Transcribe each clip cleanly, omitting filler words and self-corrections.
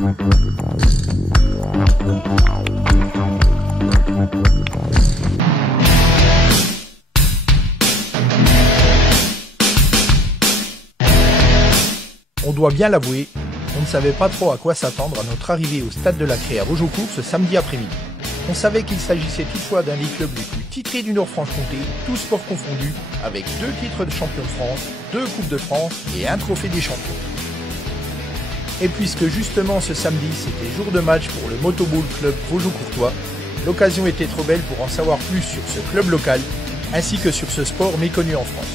On doit bien l'avouer, on ne savait pas trop à quoi s'attendre à notre arrivée au stade de la Cré à Beaujaucourt ce samedi après-midi. On savait qu'il s'agissait toutefois d'un des clubs les plus titrés du Nord-Franche-Comté, tous sports confondus, avec 2 titres de champion de France, 2 coupes de France et 1 trophée des champions. Et puisque justement ce samedi c'était jour de match pour le Motoball Club Beaujaucourtois, l'occasion était trop belle pour en savoir plus sur ce club local, ainsi que sur ce sport méconnu en France.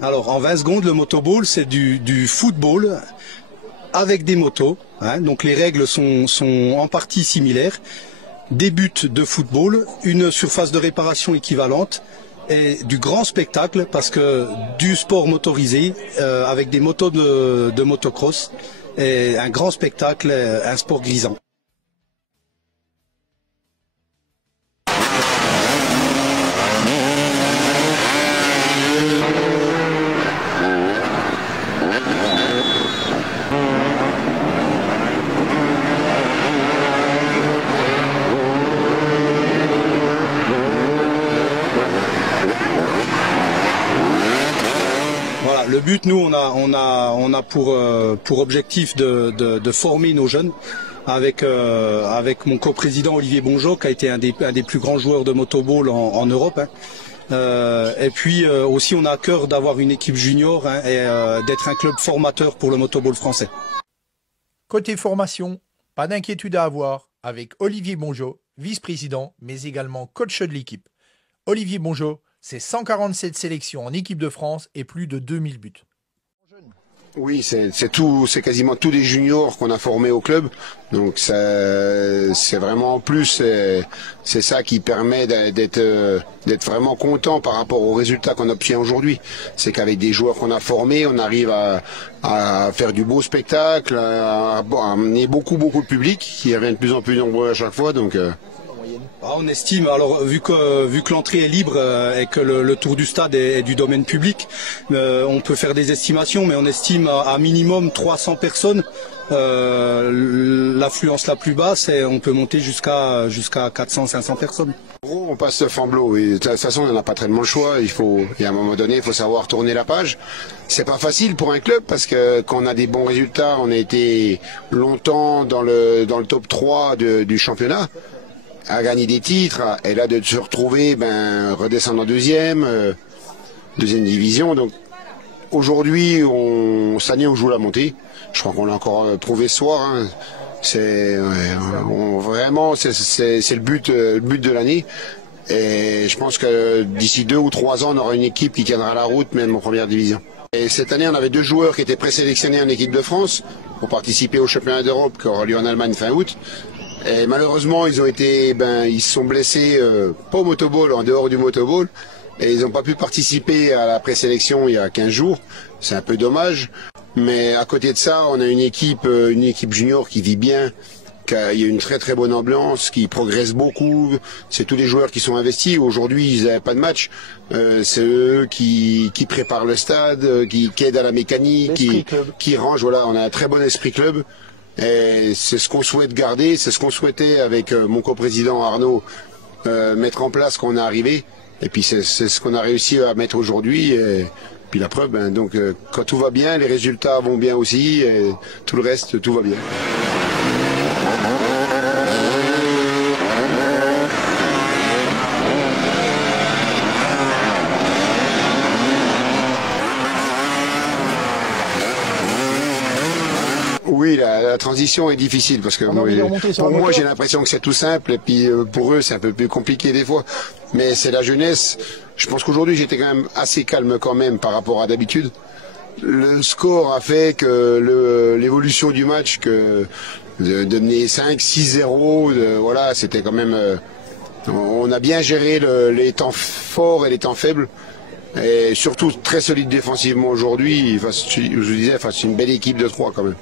Alors en 20 secondes, le motoball c'est du football avec des motos, hein, donc les règles sont en partie similaires. Des buts de football, une surface de réparation équivalente et du grand spectacle parce que du sport motorisé avec des motos de motocross et un grand spectacle, un sport grisant. Voilà, le but, nous, on a pour objectif de former nos jeunes avec mon coprésident Olivier Bonjot, qui a été un des plus grands joueurs de motoball en Europe. Hein. Et puis aussi, on a à cœur d'avoir une équipe junior, hein, et d'être un club formateur pour le motoball français. Côté formation, pas d'inquiétude à avoir avec Olivier Bonjot, vice-président, mais également coach de l'équipe. Olivier Bonjot, c'est 147 sélections en équipe de France et plus de 2000 buts. Oui, c'est quasiment tous les juniors qu'on a formés au club. Donc c'est vraiment en plus, c'est ça qui permet d'être vraiment content par rapport aux résultats qu'on obtient aujourd'hui. C'est qu'avec des joueurs qu'on a formés, on arrive à faire du beau spectacle, à amener beaucoup de public qui revient de plus en plus nombreux à chaque fois. Donc on estime, alors vu que l'entrée est libre et que le tour du stade est du domaine public, on peut faire des estimations, mais on estime à minimum 300 personnes. L'affluence la plus basse, et on peut monter jusqu'à 400-500 personnes. En gros, on passe le flambeau et de toute façon, on n'a pas tellement le choix. Et à un moment donné, il faut savoir tourner la page. C'est pas facile pour un club parce que quand on a des bons résultats, on a été longtemps dans le top 3 du championnat, à gagner des titres, et là de se retrouver, redescendre en deuxième division. Donc aujourd'hui, cette année on joue la montée. Je crois qu'on l'a encore prouvé ce soir. Hein. Vraiment, c'est le but de l'année. Et je pense que d'ici 2 ou 3 ans, on aura une équipe qui tiendra la route, même en première division. Et cette année, on avait 2 joueurs qui étaient présélectionnés en équipe de France pour participer au championnat d'Europe qui aura lieu en Allemagne fin août. Et malheureusement, ils se sont blessés, pas au motoball, en dehors du motoball, et ils n'ont pas pu participer à la présélection il y a 15 jours. C'est un peu dommage. Mais à côté de ça, on a une équipe junior qui vit bien, il y a une très très bonne ambiance, qui progresse beaucoup. C'est tous les joueurs qui sont investis. Aujourd'hui, ils n'avaient pas de match. C'est eux qui préparent le stade, qui aident à la mécanique, qui rangent. Voilà, on a un très bon esprit club. Et c'est ce qu'on souhaite garder, c'est ce qu'on souhaitait avec mon coprésident Arnaud mettre en place quand on est arrivé. Et puis c'est ce qu'on a réussi à mettre aujourd'hui. Et puis la preuve, donc quand tout va bien, les résultats vont bien aussi, et tout le reste, tout va bien. Oui, la transition est difficile parce que pour moi j'ai l'impression que c'est tout simple et puis pour eux c'est un peu plus compliqué des fois. Mais c'est la jeunesse. Je pense qu'aujourd'hui j'étais quand même assez calme quand même par rapport à d'habitude. Le score a fait que l'évolution du match, que de mener 5-6-0, voilà, c'était quand même. On a bien géré les temps forts et les temps faibles. Et surtout très solide défensivement aujourd'hui. Je vous disais, face à une belle équipe de 3 quand même.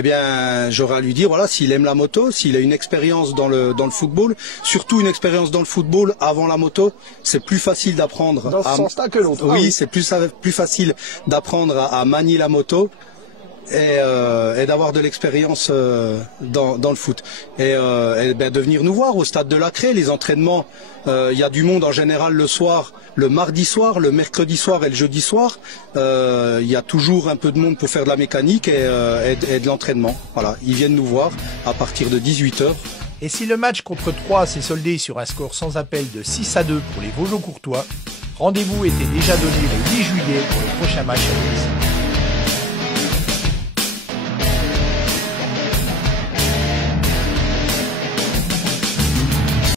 eh bien, j'aurais à lui dire, voilà, s'il aime la moto, s'il a une expérience dans le football, surtout une expérience dans le football avant la moto, c'est plus facile d'apprendre. Dans ce sens-là que l'autre. Oui, c'est plus facile d'apprendre à manier la moto et d'avoir de l'expérience dans le foot. Et ben, de venir nous voir au stade de la Craie, les entraînements, il y a du monde en général le soir, le mardi soir, le mercredi soir et le jeudi soir. Il y a toujours un peu de monde pour faire de la mécanique et de l'entraînement. Voilà, ils viennent nous voir à partir de 18 h. Et si le match contre Troyes s'est soldé sur un score sans appel de 6-2 pour les Vosgeois-Courtois, rendez-vous était déjà donné le 8 juillet pour le prochain match à domicile.